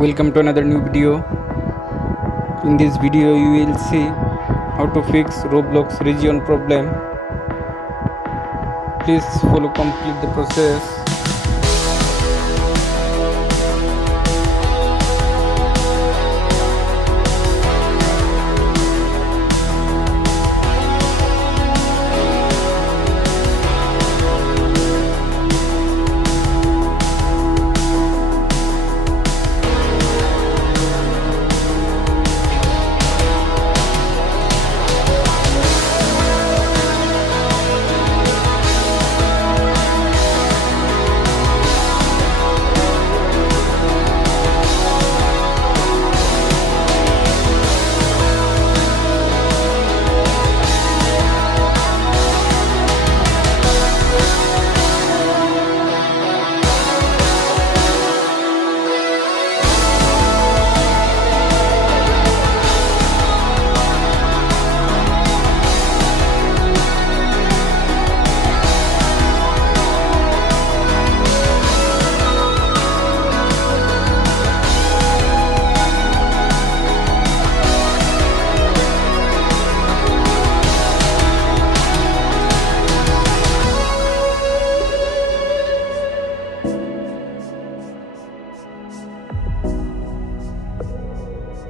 Welcome to another new video. In this video you will see how to fix Roblox region problem. Please follow complete the process.